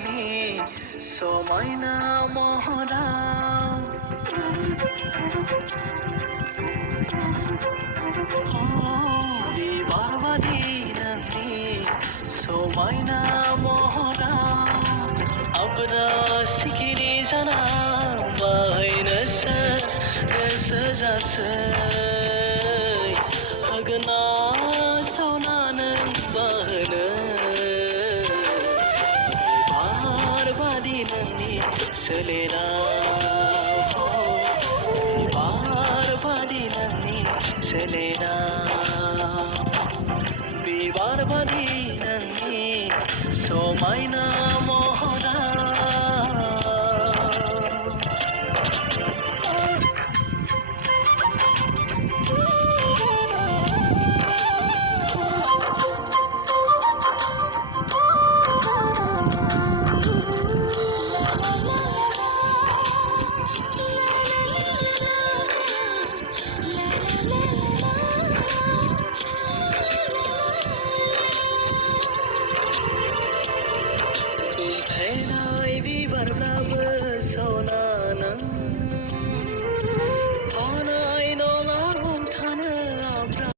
नोंनि समायना महराव बिबार बादि नोंनि समायना महराव आब्रा सिखिरि जाना बाहैनोसो गोसो जासै होगोना सावना नों बाहोनो बिबार बादि नोंनि सोलेरा